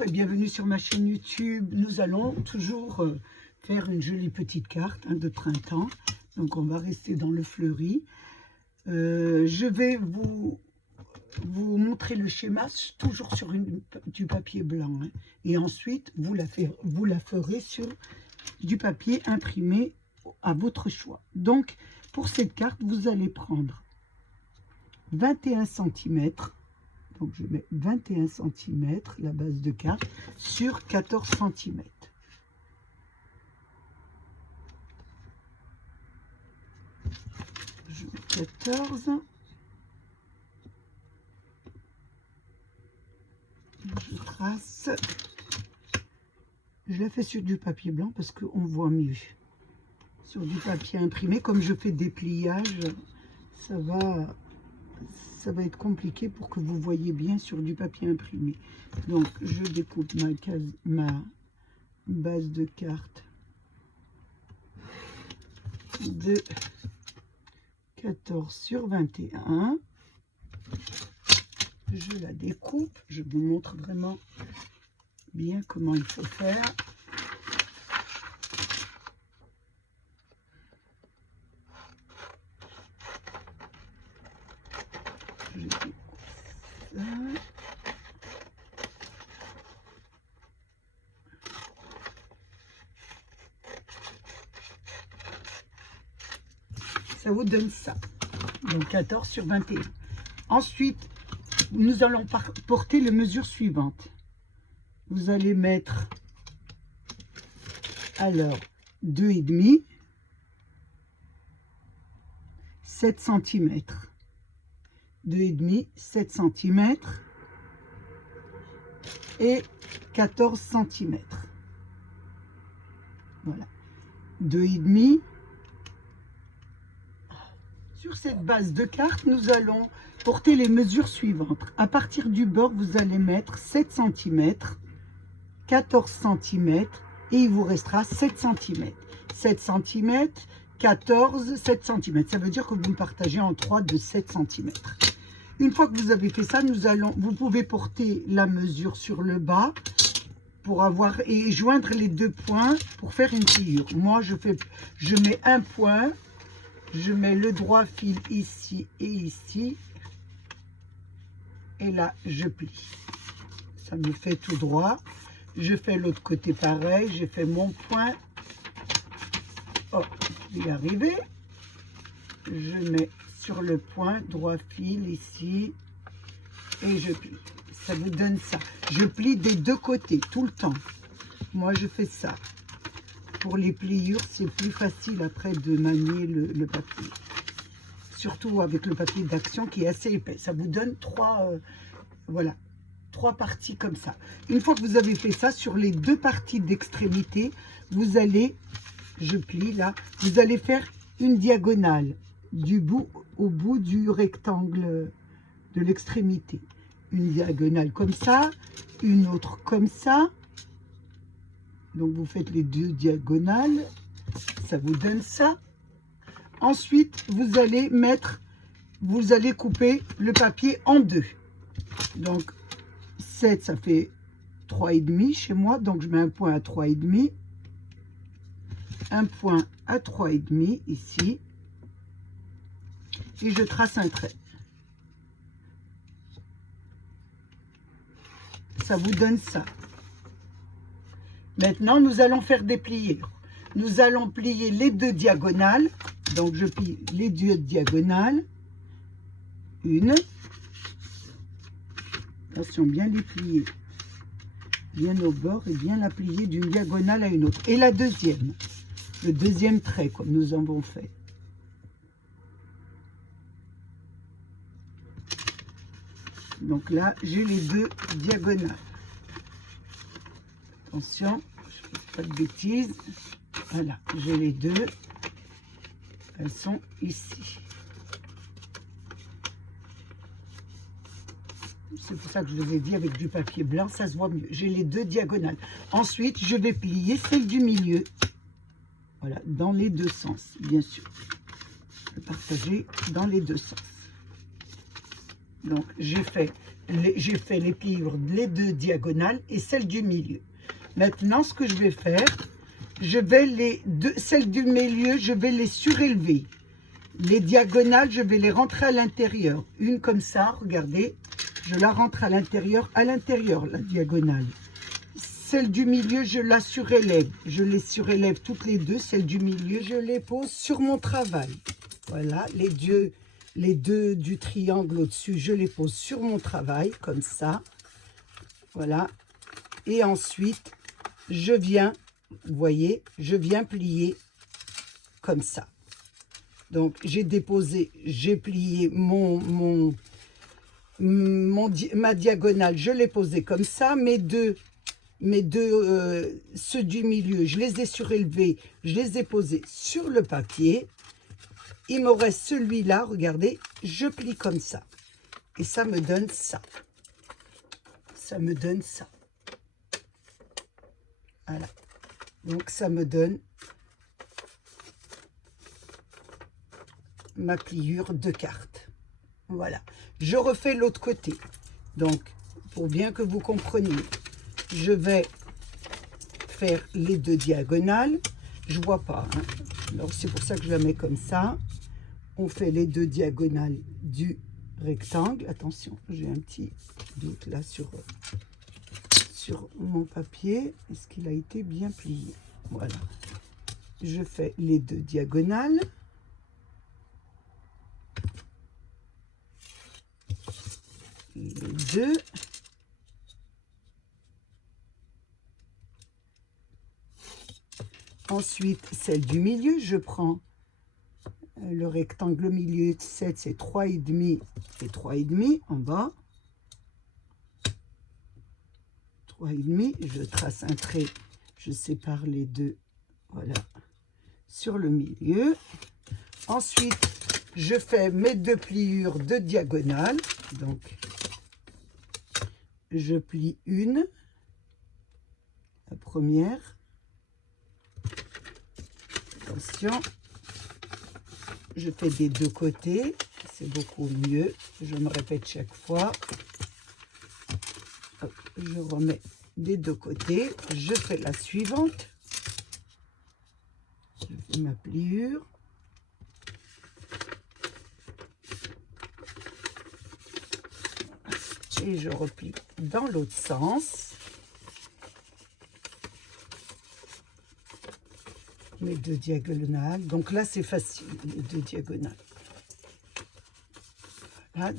Bonjour et bienvenue sur ma chaîne YouTube. Nous allons toujours faire une jolie petite carte de printemps. Donc on va rester dans le fleuri. Je vais vous montrer le schéma toujours sur du papier blanc. Hein. Et ensuite, vous la ferez sur du papier imprimé à votre choix. Donc, pour cette carte, vous allez prendre 21 cm. Donc, je mets 21 cm, la base de carte, sur 14 cm. Je mets 14. Je trace. Je la fais sur du papier blanc parce qu'on voit mieux. Sur du papier imprimé, comme je fais des pliages, ça va être compliqué pour que vous voyez bien sur du papier imprimé. Donc, je découpe ma base de carte de 14 sur 21. Je la découpe. Je vous montre vraiment bien comment il faut faire. Je découpe ça. Ça vous donne ça. Donc 14 sur 21. Ensuite, nous allons porter les mesures suivantes. Vous allez mettre alors 2,5, 7 cm. 2,5, 7 cm et 14 cm. Voilà. 2,5. Sur cette base de carte, nous allons porter les mesures suivantes. À partir du bord, vous allez mettre 7 cm, 14 cm et il vous restera 7 cm. 7 cm, 14, 7 cm. Ça veut dire que vous me partagez en 3 de 7 cm. Une fois que vous avez fait ça, vous pouvez porter la mesure sur le bas pour avoir et joindre les deux points pour faire une pliure. Moi, je mets un point. Je mets le droit fil ici et ici. Et là, je plie. Ça me fait tout droit. Je fais l'autre côté pareil. J'ai fait mon point. Oh, je vais y arriver. Je mets sur le point, droit fil ici. Et je plie. Ça vous donne ça. Je plie des deux côtés, tout le temps. Moi, je fais ça. Pour les pliures, c'est plus facile après de manier le papier. Surtout avec le papier d'action qui est assez épais. Ça vous donne voilà, trois parties comme ça. Une fois que vous avez fait ça, sur les deux parties d'extrémité, vous allez, je plie là, vous allez faire une diagonale du bout au bout du rectangle de l'extrémité. Une diagonale comme ça, une autre comme ça. Donc, vous faites les deux diagonales. Ça vous donne ça. Ensuite, vous allez couper le papier en deux. Donc, 7, ça fait 3,5 chez moi. Donc, je mets un point à 3,5. Un point à 3,5 ici. Et je trace un trait. Ça vous donne ça. Maintenant, nous allons faire des pliures. Nous allons plier les deux diagonales. Donc, je plie les deux diagonales. Une. Attention, bien les plier. Bien au bord et bien la plier d'une diagonale à une autre. Et la deuxième. Le deuxième trait, comme nous avons fait. Donc là, j'ai les deux diagonales. Attention, je ne fais pas de bêtises. Voilà, j'ai les deux. Elles sont ici. C'est pour ça que je vous ai dit avec du papier blanc, ça se voit mieux. J'ai les deux diagonales. Ensuite, je vais plier celle du milieu. Voilà, dans les deux sens, bien sûr. Je vais partager dans les deux sens. Donc, j'ai fait les pliures, les deux diagonales et celle du milieu. Maintenant, ce que je vais faire, celles du milieu, je vais les surélever. Les diagonales, je vais les rentrer à l'intérieur. Une comme ça, regardez, je la rentre à l'intérieur, la diagonale. Celle du milieu, je la surélève. Je les surélève toutes les deux. Celle du milieu, je les pose sur mon travail. Voilà, les deux du triangle au-dessus, je les pose sur mon travail, comme ça. Voilà. Et ensuite, je viens, vous voyez, je viens plier comme ça. Donc, j'ai plié ma diagonale, je l'ai posée comme ça. Ceux du milieu, je les ai surélevés, je les ai posés sur le papier. Il me reste celui-là, regardez, je plie comme ça. Et ça me donne ça. Ça me donne ça. Voilà. Donc, ça me donne ma pliure de cartes. Voilà. Je refais l'autre côté. Donc, pour bien que vous compreniez, je vais faire les deux diagonales. Je vois pas. Hein. Alors, c'est pour ça que je la mets comme ça. On fait les deux diagonales du rectangle. Attention, j'ai un petit doute là sur mon papier. Est-ce qu'il a été bien plié? Voilà. Je fais les deux diagonales. Les deux. Ensuite, celle du milieu, je prends le rectangle au milieu de 7, c'est 3,5 et 3,5 en bas. 3,5, je trace un trait, je sépare les deux, voilà, sur le milieu. Ensuite, je fais mes deux pliures de diagonale. Donc, je plie une, la première. Attention, je fais des deux côtés, c'est beaucoup mieux. Je me répète chaque fois. Hop, je remets des deux côtés. Je fais la suivante. Je fais ma pliure. Et je replie dans l'autre sens. Mes deux diagonales. Donc là, c'est facile, les deux diagonales. Voilà,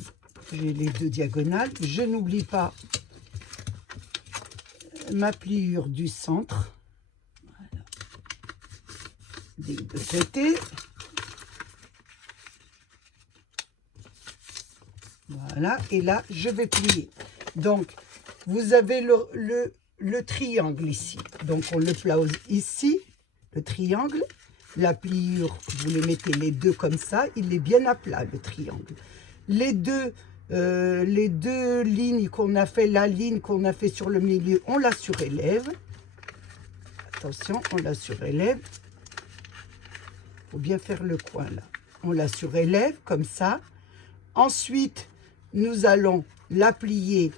j'ai les deux diagonales. Je n'oublie pas ma pliure du centre. Voilà. Des deux côtés. Voilà, et là, je vais plier. Donc, vous avez le triangle ici. Donc, on le place ici. Le triangle, la pliure, vous les mettez les deux comme ça, il est bien à plat, le triangle. Les deux lignes qu'on a fait, la ligne qu'on a fait sur le milieu, on la surélève. Attention, on la surélève. Il faut bien faire le coin là. On la surélève comme ça. Ensuite, nous allons la plier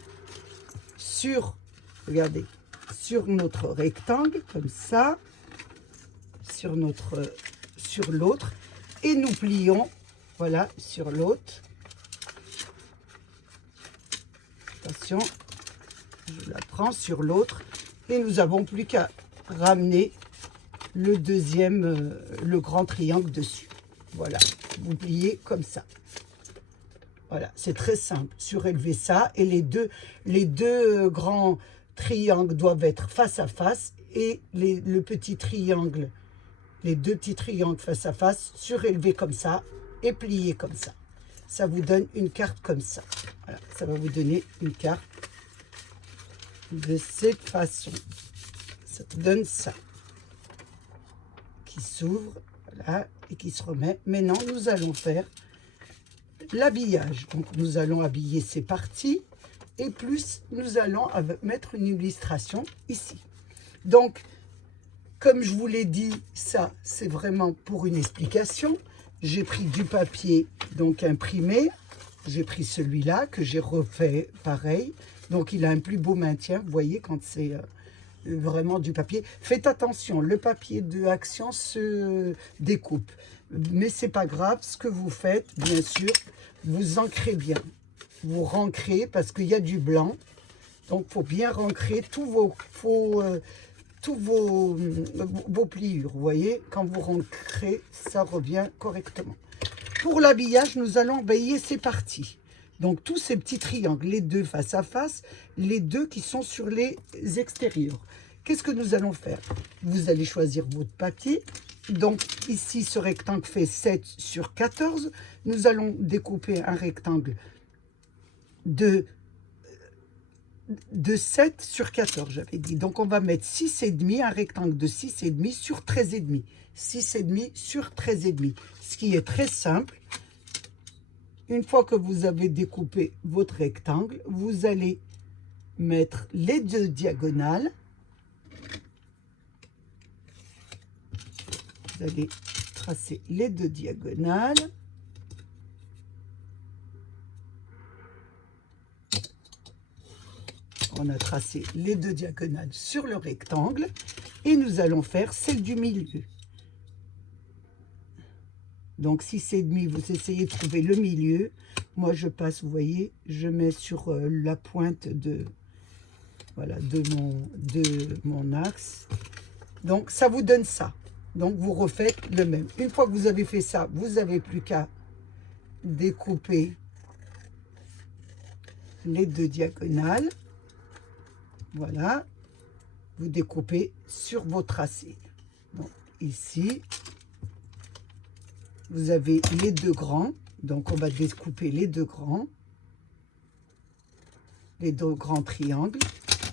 sur, regardez, sur notre rectangle, comme ça. Sur l'autre et nous plions, voilà, sur l'autre. Attention, je la prends sur l'autre et nous avons plus qu'à ramener le deuxième, le grand triangle dessus. Voilà, vous pliez comme ça. Voilà, c'est très simple. Surélever ça et les deux grands triangles doivent être face à face et le petit triangle. Les deux petits triangles face à face, surélevés comme ça et pliés comme ça. Ça vous donne une carte comme ça. Voilà, ça va vous donner une carte de cette façon. Ça vous donne ça. Qui s'ouvre, voilà, et qui se remet. Maintenant, nous allons faire l'habillage. Donc, nous allons habiller ces parties et plus nous allons mettre une illustration ici. Donc, comme je vous l'ai dit, ça, c'est vraiment pour une explication. J'ai pris du papier, donc imprimé. J'ai pris celui-là que j'ai refait pareil. Donc, il a un plus beau maintien. Vous voyez, quand c'est vraiment du papier. Faites attention, le papier de Action se découpe. Mais c'est pas grave. Ce que vous faites, bien sûr, vous ancrez bien. Vous rancrez parce qu'il y a du blanc. Donc, il faut bien rancrer tous vos pliures. Vous voyez, quand vous rancrez, ça revient correctement. Pour l'habillage, nous allons veiller ces parties. Donc, tous ces petits triangles, les deux face à face, les deux qui sont sur les extérieurs. Qu'est-ce que nous allons faire? Vous allez choisir votre papier. Donc, ici, ce rectangle fait 7 sur 14. Nous allons découper un rectangle de 7 sur 14, j'avais dit. Donc, on va mettre 6,5, un rectangle de 6,5 sur 13,5. 6,5 sur 13,5. Ce qui est très simple. Une fois que vous avez découpé votre rectangle, vous allez mettre les deux diagonales. Vous allez tracer les deux diagonales. On a tracé les deux diagonales sur le rectangle et nous allons faire celle du milieu. Donc 6,5, vous essayez de trouver le milieu. Moi je passe, vous voyez, je mets sur la pointe de, voilà, de mon axe. Donc ça vous donne ça. Donc vous refaites le même. Une fois que vous avez fait ça, vous n'avez plus qu'à découper les deux diagonales. Voilà, vous découpez sur vos tracés. Donc ici, vous avez les deux grands. Donc on va découper les deux grands triangles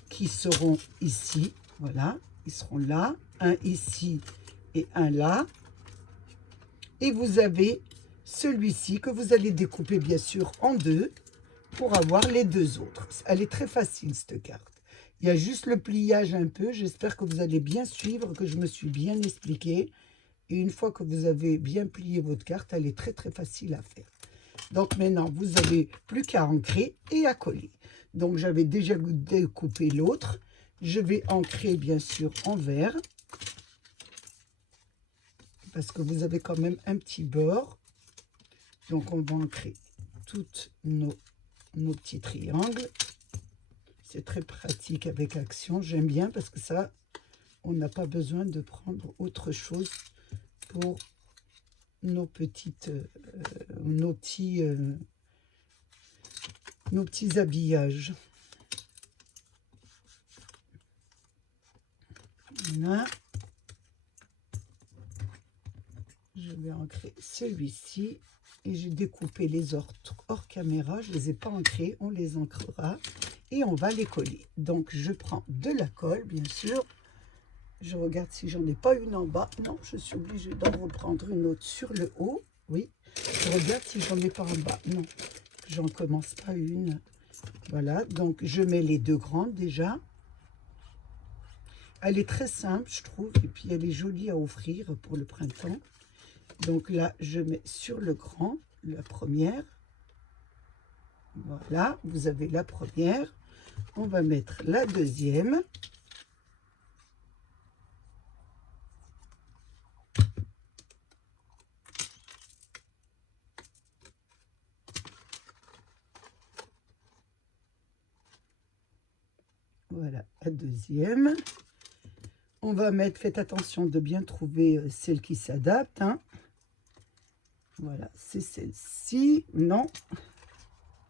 qui seront ici. Voilà, ils seront là, un ici et un là. Et vous avez celui-ci que vous allez découper bien sûr en deux pour avoir les deux autres. Elle est très facile cette carte. Il y a juste le pliage un peu. J'espère que vous allez bien suivre, que je me suis bien expliqué. Et une fois que vous avez bien plié votre carte, elle est très très facile à faire. Donc maintenant, vous n'avez plus qu'à ancrer et à coller. Donc j'avais déjà découpé l'autre. Je vais ancrer bien sûr en vert. Parce que vous avez quand même un petit bord. Donc on va ancrer toutes nos petits triangles. C'est très pratique avec Action. J'aime bien parce que ça, on n'a pas besoin de prendre autre chose pour nos petits habillages. Voilà. Je vais ancrer celui-ci. Et j'ai découpé les autres hors caméra. Je ne les ai pas ancrés. On les ancrera. Et on va les coller. Donc, je prends de la colle, bien sûr. Je regarde si j'en ai pas une en bas. Non, je suis obligée d'en reprendre une autre sur le haut. Oui. Je regarde si j'en ai pas en bas. Non, j'en commence pas une. Voilà. Donc, je mets les deux grandes déjà. Elle est très simple, je trouve. Et puis, elle est jolie à offrir pour le printemps. Donc là, je mets sur le grand, la première. Voilà, vous avez la première. On va mettre la deuxième. Voilà, la deuxième. On va mettre, faites attention de bien trouver celle qui s'adapte. Hein. Voilà, c'est celle-ci. Non,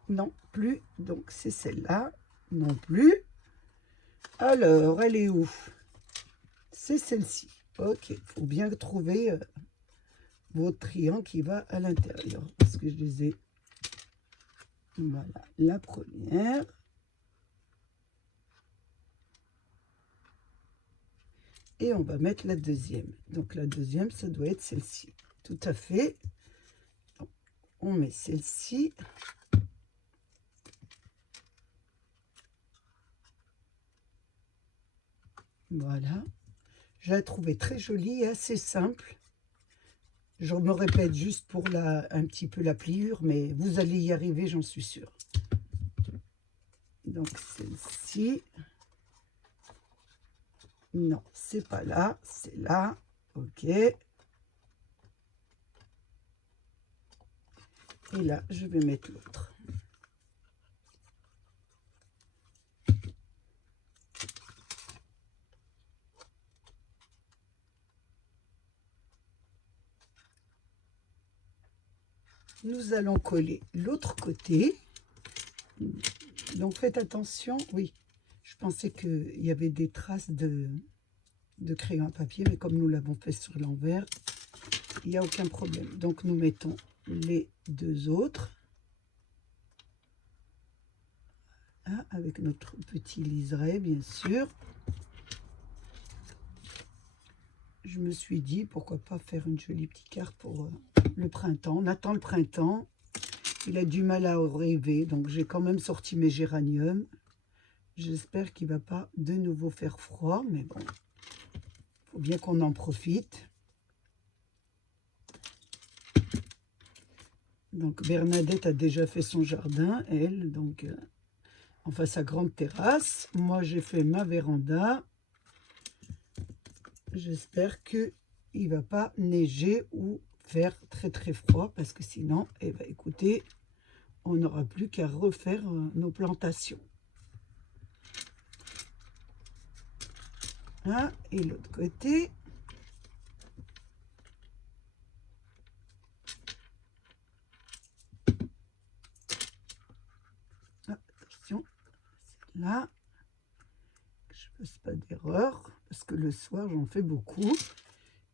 non plus. Donc, c'est celle-là. Non plus. Alors, elle est où? C'est celle-ci. Ok, il faut bien trouver votre triangle qui va à l'intérieur. Parce que je les ai... Voilà, la première. Et on va mettre la deuxième. Donc, la deuxième, ça doit être celle-ci. Tout à fait. Donc, on met celle-ci. Voilà. Je la trouvais très jolie et assez simple. Je me répète juste pour un petit peu la pliure, mais vous allez y arriver, j'en suis sûre. Donc celle-ci. Non, c'est pas là, c'est là. Ok. Et là, je vais mettre l'autre. Nous allons coller l'autre côté. Donc faites attention. Oui, je pensais qu'il y avait des traces de crayon à papier, mais comme nous l'avons fait sur l'envers, il n'y a aucun problème. Donc nous mettons les deux autres. Là, avec notre petit liseré, bien sûr. Je me suis dit, pourquoi pas faire une jolie petite carte pour le printemps. On attend le printemps. Il a du mal à rêver, donc j'ai quand même sorti mes géraniums. J'espère qu'il ne va pas de nouveau faire froid, mais bon, il faut bien qu'on en profite. Donc Bernadette a déjà fait son jardin, elle, donc enfin sa grande terrasse. Moi, j'ai fait ma véranda. J'espère qu'il ne va pas neiger ou faire très très froid, parce que sinon, eh ben, écoutez, on n'aura plus qu'à refaire nos plantations. Hein, et l'autre côté. Ah, attention, c'est là. Je ne fasse pas d'erreur, parce que le soir, j'en fais beaucoup.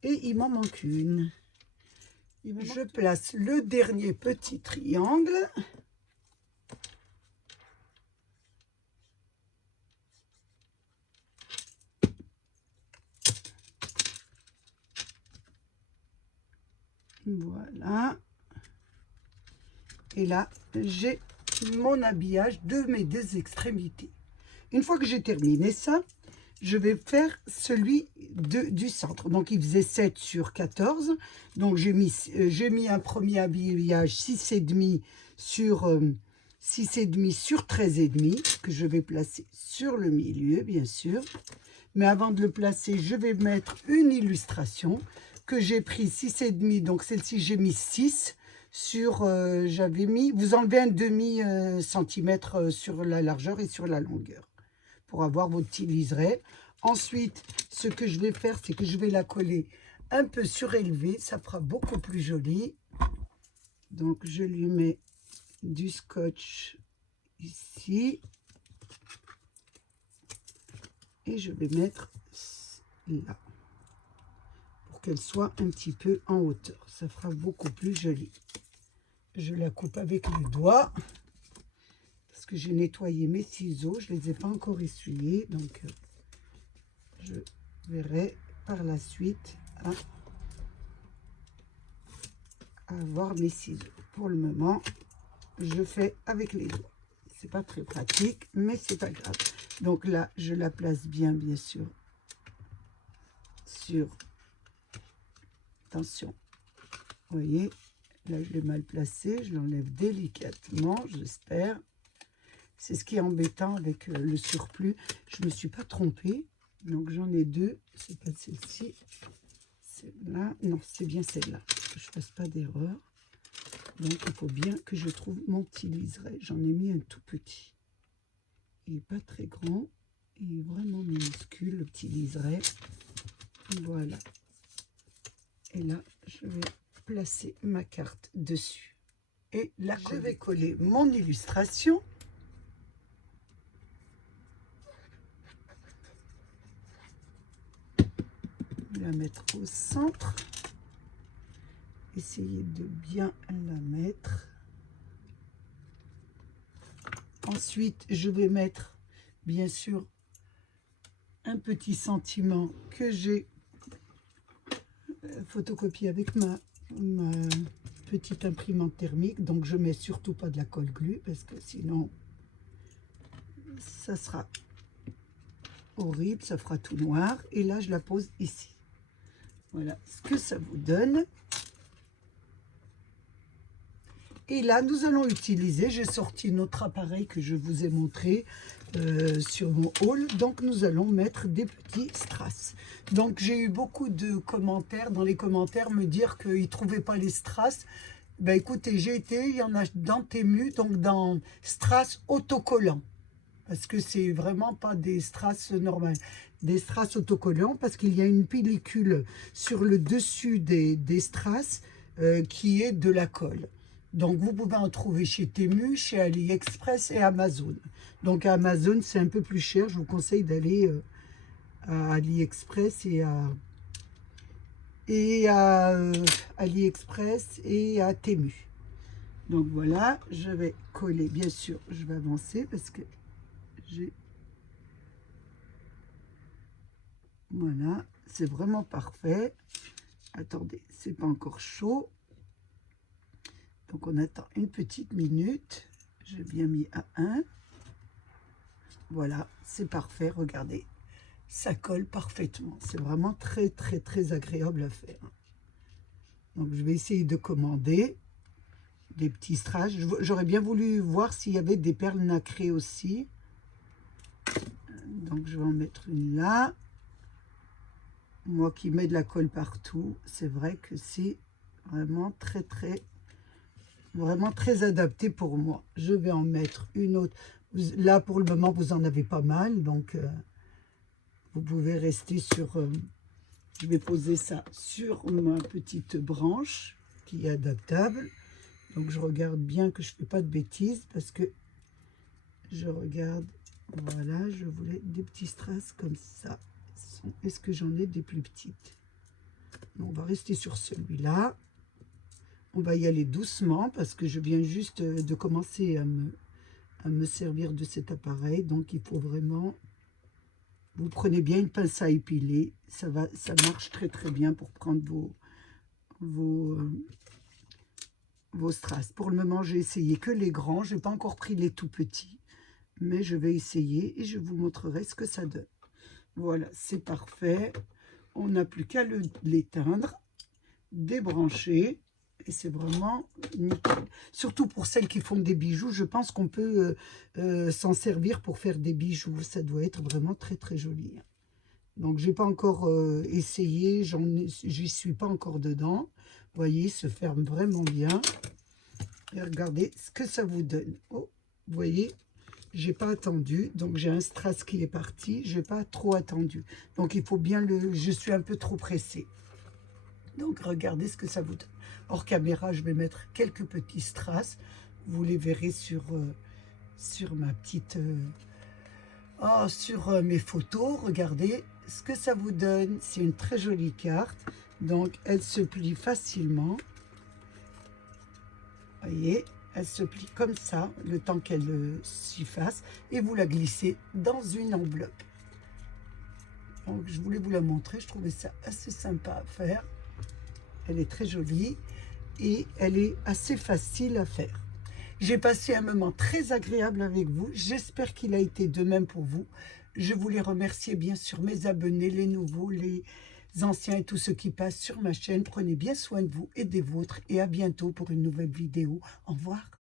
Et il m'en manque une. Je place le dernier petit triangle. Voilà. Et là, j'ai mon habillage de mes deux extrémités. Une fois que j'ai terminé ça, je vais faire celui du centre. Donc, il faisait 7 sur 14. Donc, j'ai mis un premier habillage 6,5 sur 6,5 sur 13,5 que je vais placer sur le milieu, bien sûr. Mais avant de le placer, je vais mettre une illustration que j'ai pris 6,5. Donc, celle-ci, j'ai mis 6 sur, j'avais mis, vous enlevez un demi-centimètre sur la largeur et sur la longueur pour avoir votre petit liseré. Ensuite, ce que je vais faire, c'est que je vais la coller un peu surélevée. Ça fera beaucoup plus joli. Donc, je lui mets du scotch ici. Et je vais mettre là. Pour qu'elle soit un petit peu en hauteur. Ça fera beaucoup plus joli. Je la coupe avec les doigts. Parce que j'ai nettoyé mes ciseaux. Je ne les ai pas encore essuyés. Donc, je verrai par la suite à avoir mes ciseaux. Pour le moment, je fais avec les doigts. C'est pas très pratique, mais c'est pas grave. Donc là, je la place bien sûr, sur... Attention, vous voyez, là, je l'ai mal placé. Je l'enlève délicatement, j'espère. C'est ce qui est embêtant avec le surplus. Je ne me suis pas trompée. Donc, j'en ai deux. C'est pas celle-ci. Celle-là. Non, c'est bien celle-là. Que je ne fasse pas d'erreur. Donc, il faut bien que je trouve mon petit liseré. J'en ai mis un tout petit. Il n'est pas très grand. Il est vraiment minuscule, le petit liseré. Voilà. Et là, je vais placer ma carte dessus. Et là, je vais coller mon illustration. La mettre au centre. Essayez de bien la mettre. Ensuite, je vais mettre, bien sûr, un petit sentiment que j'ai photocopié avec ma petite imprimante thermique. Donc, je mets surtout pas de la colle glue parce que sinon, ça sera horrible, ça fera tout noir. Et là, je la pose ici. Voilà ce que ça vous donne. Et là, nous allons utiliser, j'ai sorti notre appareil que je vous ai montré sur mon haul. Donc, nous allons mettre des petits strass. Donc, j'ai eu beaucoup de commentaires, dans les commentaires, me dire qu'ils ne trouvaient pas les strass. Ben, écoutez, j'ai été, il y en a dans Temu, donc dans strass autocollants. Parce que c'est vraiment pas des strass normales. Des strass autocollants, parce qu'il y a une pellicule sur le dessus des strass qui est de la colle. Donc, vous pouvez en trouver chez Temu, chez AliExpress et Amazon. Donc, à Amazon, c'est un peu plus cher. Je vous conseille d'aller à AliExpress AliExpress et à Temu. Donc, voilà, je vais coller. Bien sûr, je vais avancer parce que j'ai... Voilà, c'est vraiment parfait. Attendez, c'est pas encore chaud. Donc, on attend une petite minute. J'ai bien mis à 1. Voilà, c'est parfait, regardez. Ça colle parfaitement. C'est vraiment très, très, très agréable à faire. Donc, je vais essayer de commander des petits strass. J'aurais bien voulu voir s'il y avait des perles nacrées aussi. Donc, je vais en mettre une là. Moi qui mets de la colle partout, c'est vrai que c'est vraiment très, très... vraiment très adapté pour moi. Je vais en mettre une autre. Là, pour le moment, vous en avez pas mal. Donc, vous pouvez rester sur... je vais poser ça sur ma petite branche qui est adaptable. Donc, je regarde bien que je ne fais pas de bêtises parce que je regarde... Voilà, je voulais des petits strass comme ça. Est-ce que j'en ai des plus petites? On va rester sur celui-là. On va y aller doucement parce que je viens juste de commencer à me servir de cet appareil. Donc, il faut vraiment... Vous prenez bien une pince à épiler. Ça marche très, très bien pour prendre vos strass. Pour le moment, j'ai essayé que les grands. Je n'ai pas encore pris les tout petits. Mais je vais essayer et je vous montrerai ce que ça donne. Voilà, c'est parfait. On n'a plus qu'à l'éteindre, débrancher. Et c'est vraiment nickel. Surtout pour celles qui font des bijoux, je pense qu'on peut s'en servir pour faire des bijoux. Ça doit être vraiment très très joli. Donc, je n'ai pas encore essayé, j'y suis pas encore dedans. Vous voyez, il se ferme vraiment bien. Et regardez ce que ça vous donne. Oh, vous voyez, j'ai pas attendu. Donc, j'ai un strass qui est parti. Je n'ai pas trop attendu. Donc, il faut bien le... Je suis un peu trop pressée. Donc, regardez ce que ça vous donne. Hors caméra, je vais mettre quelques petits strass. Vous les verrez sur ma petite... sur mes photos. Regardez ce que ça vous donne. C'est une très jolie carte. Donc, elle se plie facilement. Voyez, elle se plie comme ça, le temps qu'elle s'y fasse. Et vous la glissez dans une enveloppe. Donc, je voulais vous la montrer. Je trouvais ça assez sympa à faire. Elle est très jolie et elle est assez facile à faire. J'ai passé un moment très agréable avec vous. J'espère qu'il a été de même pour vous. Je voulais remercier bien sûr mes abonnés, les nouveaux, les anciens et tous ceux qui passent sur ma chaîne. Prenez bien soin de vous et des vôtres et à bientôt pour une nouvelle vidéo. Au revoir.